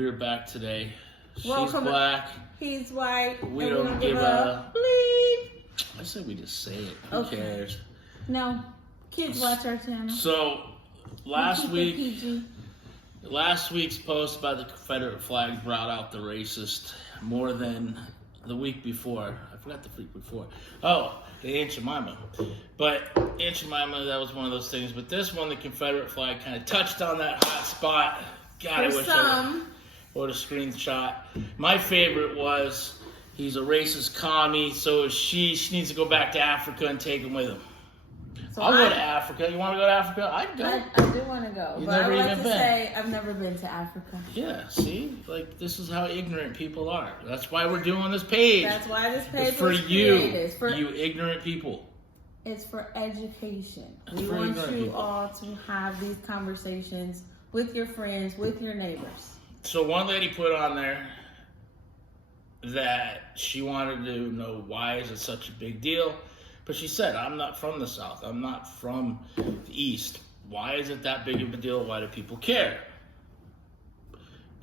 We're back today. She's Welcome. black. He's white. We and don't give a bleep. I said we just say it. Who Okay. cares? No, kids watch our channel. So last Keep it week, PG. last week's post by the Confederate flag brought out the racist more than the week before. I forgot the week before. Oh, the Aunt Jemima. But Aunt Jemima, that was one of those things. But this one, the Confederate flag kind of touched on that hot spot. God, I For wish some, I would have screenshot. My favorite was, he's a racist commie, so is she. She needs to go back to Africa and take him with him. so I'll go to Africa. You want to go to Africa? I'd go. I do want to go, You've but I never would like even to been. say I've never been to Africa. Yeah, see? Like, this is how ignorant people are. That's why we're doing this page. That's why this page It's for was you, created. It's for, you ignorant people. it's for education. It's We for want ignorant you people. all to have these conversations with your friends, with your neighbors. So one lady put on there that she wanted to know why is it such a big deal. But she said, I'm not from the South. I'm not from the East. Why is it that big of a deal? Why do people care?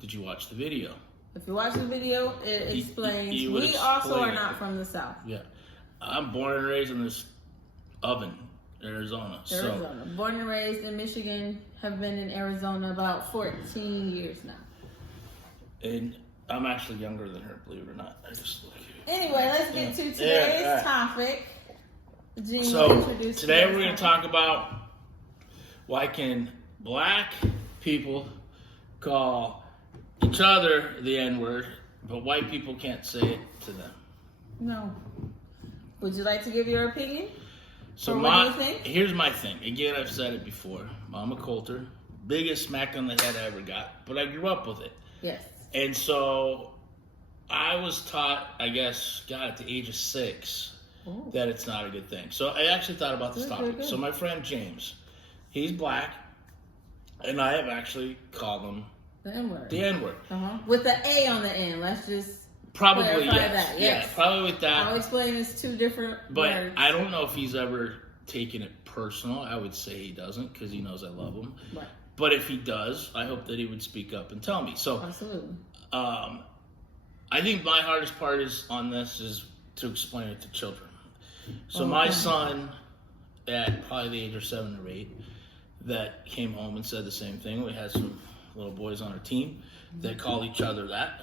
Did you watch the video? If you watch the video, it explains. you would We also explain are it. not from the South. Yeah. I'm born and raised in this oven, Arizona. Arizona. Born and raised in Michigan, have been in Arizona about 14 years now. And I'm actually younger than her, believe it or not. I just look. Anyway, let's get to today's Yeah, right. topic. Gene, So introduce today today's we're going to topic. talk about why can black people call each other the N-word, but white people can't say it to them. No. Would you like to give your opinion? So Or what do you think? here's my thing. Again, I've said it before. Mama Coulter, biggest smack on the head I ever got, but I grew up with it. Yes. And so I was taught, I guess, God, at the age of 6, Ooh. that it's not a good thing. So I actually thought about this Good, topic. good, good. So my friend James, he's black, and I have actually called him The N-word. the N-word. With the A on the end. Let's just Probably, clarify yes. that. Yeah, Yes. probably with that. I'll explain it's two different But words. I don't know if he's ever taken it personal. I would say he doesn't because he knows I love him. Right. But if he does, I hope that he would speak up and tell me. So Absolutely. I think my hardest part is on this is to explain it to children. So Okay. my son, at probably the age of 7 or 8, that came home and said the same thing. We had some little boys on our team that call each other that.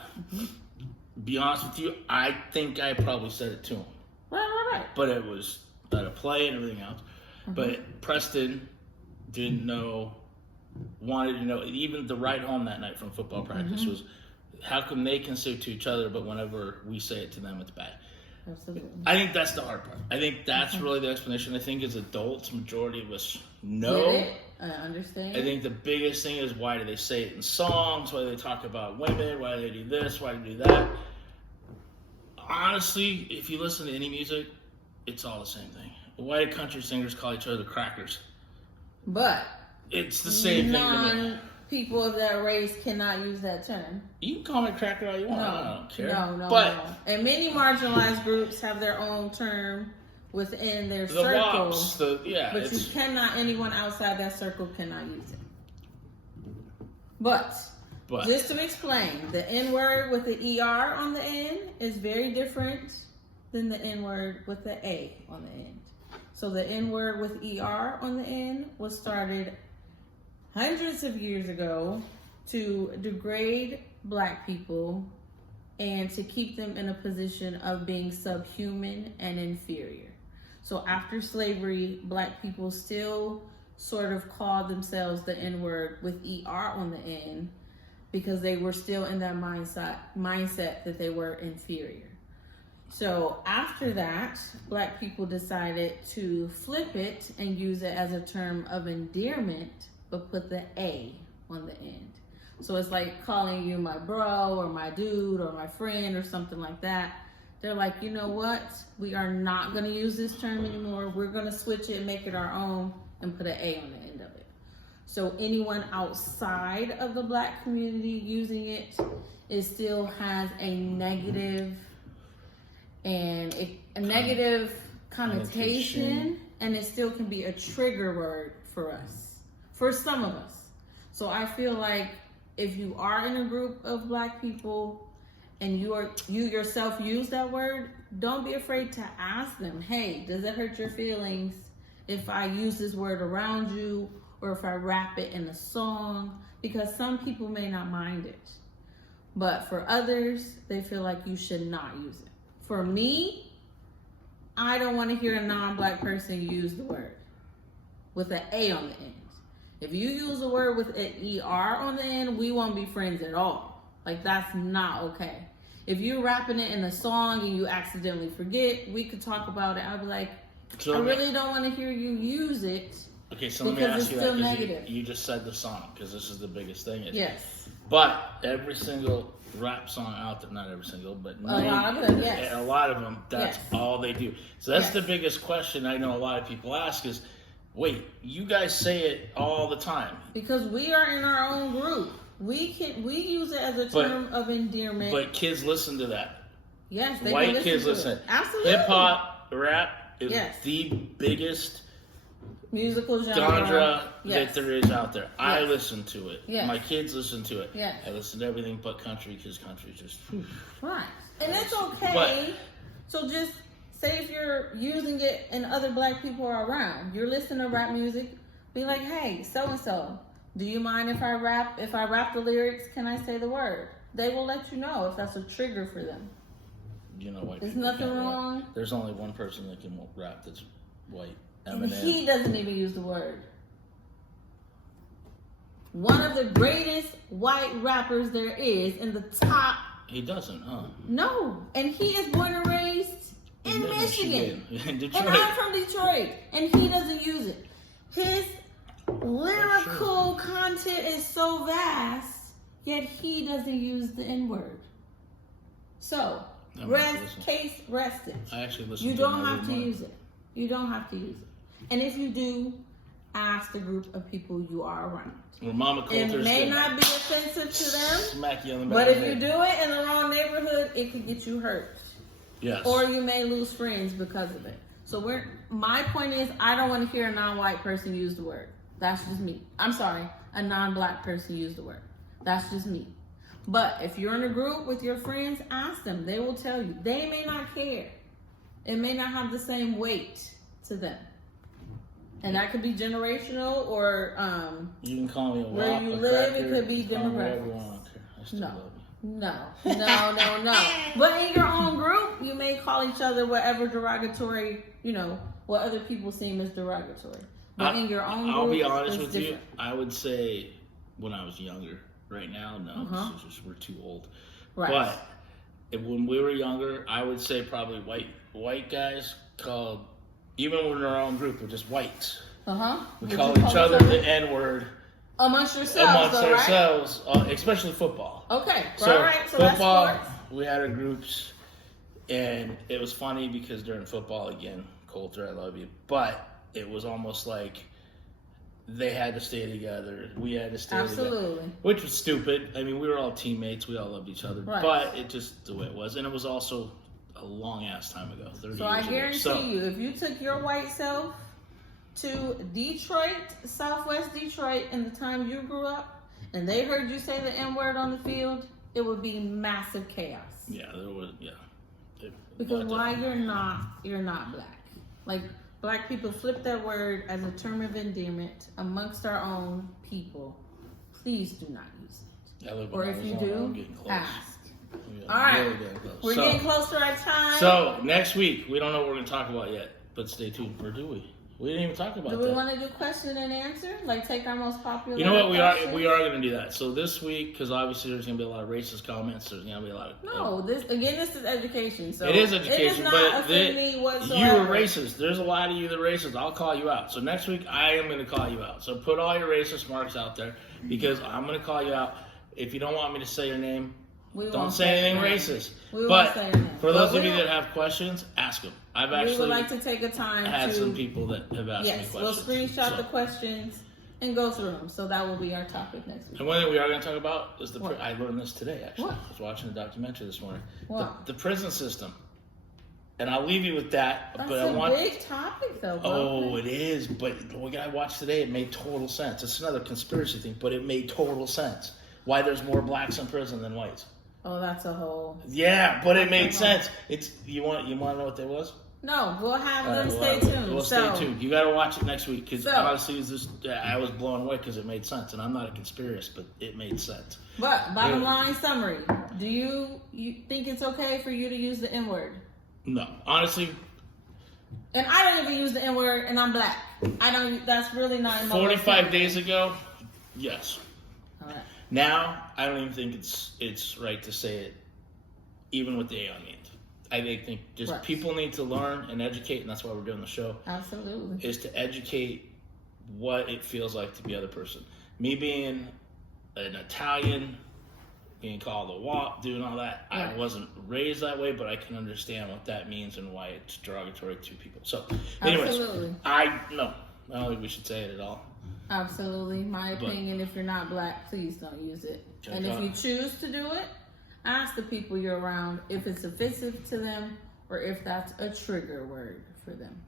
Be honest with you, I think I probably said it to him. Right. But it was at a play and everything else. But Preston didn't know, wanted to know, even the ride home that night from football practice was, how come they can say it to each other, but whenever we say it to them, it's bad? Absolutely. I think that's the hard part. I think that's really the explanation. I think as adults, majority of us know. Get it? I understand. I think the biggest thing is, why do they say it in songs? Why do they talk about women? Why do they do this? Why do they do that? Honestly, if you listen to any music, it's all the same thing. Why do country singers call each other crackers? But It's the same thing to me. non-people of that race cannot use that term. You can call me a cracker all you want. I don't care. No. But And many marginalized groups have their own term within their the circle. WAPs, But you it's cannot, anyone outside that circle cannot use it. But just to explain, the N-word with the ER on the end is very different than the N-word with the A on the end. So the N-word with ER on the end was started hundreds of years ago to degrade black people and to keep them in a position of being subhuman and inferior. So after slavery, black people still sort of called themselves the N-word with ER on the end because they were still in that mindset that they were inferior. So after that, black people decided to flip it and use it as a term of endearment, but put the A on the end. So it's like calling you my bro or my dude or my friend or something like that. They're like, you know what? We are not going to use this term anymore. We're going to switch it and make it our own and put an A on the end of it. So anyone outside of the black community using it still has a negative connotation, and it still can be a trigger word for us, for some of us. So I feel like if you are in a group of black people and you yourself use that word, don't be afraid to ask them, hey, does it hurt your feelings if I use this word around you or if I rap it in a song? Because some people may not mind it. But for others, they feel like you should not use it. For me, I don't want to hear a non-black person use the word with an A on the end. If you use a word with an ER on the end, we won't be friends at all. Like, that's not okay. If you're rapping it in a song and you accidentally forget, we could talk about it. I'll be like, I really don't want to hear you use it. Okay, so let me ask you that, because you just said the song, because this is the biggest thing. Yes. But every single rap song out there, not every single, but a lot of them, yes. A lot of them, that's all they do. So that's the biggest question I know a lot of people ask is, wait, you guys say it all the time. Because we are in our own group. We use it as a term of endearment. But kids listen to that. Yes, they White kids listen. Absolutely. Hip hop, rap is the biggest musical genre that there is out there. I listen to it. Yes. My kids listen to it. Yes. I listen to everything but country, because country just right. And it's okay. So just say if you're using it and other black people are around, you're listening to rap music, be like, hey, so and so, do you mind if I rap the lyrics, can I say the word? They will let you know if that's a trigger for them. You know, white There's people nothing can't wrong. Rap. There's only one person that can rap that's white. And Eminem. he doesn't even use the word. One of the greatest white rappers there is in the top. He doesn't, huh? No. And he is born and raised in Michigan. In Detroit. And I'm from Detroit. And he doesn't use it. His lyrical content is so vast, yet he doesn't use the N-word. So, case rested. I actually listen You to don't have to use it. You don't have to use it. And if you do, ask the group of people you are around. Well, Mama Coulter's it may not be offensive to them, smack you on the back but if you do it in the wrong neighborhood, it could get you hurt. Yes. Or you may lose friends because of it. So my point is, I don't want to hear a non-white person use the word. That's just me. I'm sorry, a non-black person use the word. That's just me. But if you're in a group with your friends, ask them. They will tell you. They may not care. It may not have the same weight to them. And that could be generational or you can call me a where you live, it could be demographics. No. But in your own group, you may call each other whatever derogatory, what other people seem as derogatory. But in your own group, I'll be honest with different. you, I would say when I was younger. Right now, no, we're too old. Right. But when we were younger, I would say probably white guys called, even when we're in our own group, we're just whites. We call each other the N-word. Amongst yourselves, right? Especially football. Okay, so all right. So football, that's sports. We had our groups, and it was funny because during football, again, Coulter, I love you, but it was almost like they had to stay together. We had to stay together. Which was stupid. I mean, we were all teammates. We all loved each other. Right. But it just the way it was. And it was also a long-ass time ago, 30 years ago. So I guarantee you, if you took your white self to Detroit, Southwest Detroit, in the time you grew up, and they heard you say the N-word on the field, it would be massive chaos. Yeah, there was, Because you're not black. Like, black people flip that word as a term of endearment amongst our own people. Please do not use it. Or if you do, ask. All right. We're getting close to our time. So, next week, we don't know what we're going to talk about yet, but stay tuned. Or do we? We didn't even talk about that. Do we want to do question and answer? Like, take our most popular You know what? questions? We are going to do that. So this week, because obviously there's going to be a lot of racist comments. There's going to be a lot of... No, this is education. So it is education, it does not offend me whatsoever. You were racist. There's a lot of you that are racist. I'll call you out. So next week, I am going to call you out. So put all your racist marks out there, because I'm going to call you out. If you don't want me to say your name, don't say anything racist. But for those of you that have questions, ask them. We would like to take a time had some people that have asked me questions. We'll screenshot the questions and go through them. So that will be our topic next week. And one thing we are going to talk about is I learned this today, actually. What? I was watching a documentary this morning. What? The prison system. And I'll leave you with that. That's but a big topic, though. Oh, it is. But what I watched today, it made total sense. It's another conspiracy thing, but it made total sense. why there's more blacks in prison than whites. Oh, that's a whole. Yeah, but it made sense. It's you want to know what that was? No, we'll have them stay tuned. We'll stay tuned. You got to watch it next week because honestly, I was blown away because it made sense, and I'm not a conspiracist, but it made sense. But bottom line summary: do you think it's okay for you to use the N word? No, honestly. And I don't even use the N word, and I'm black. I don't. That's really not in my 45 days ago, yes. All right. Now I don't even think it's right to say it, even with the A on the end. I think just people need to learn and educate, and that's why we're doing the show. Absolutely. Is to educate what it feels like to be the other person. Me being an Italian, being called a wop, doing all that, I wasn't raised that way, but I can understand what that means and why it's derogatory to people. So, anyways, absolutely. I don't think we should say it at all. Absolutely. My opinion, if you're not black, please don't use it. And if you choose to do it, ask the people you're around if it's offensive to them or if that's a trigger word for them.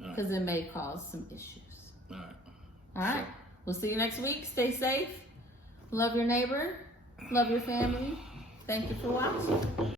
Because it may cause some issues. All right. All right. We'll see you next week. Stay safe. Love your neighbor. Love your family. Thank you for watching.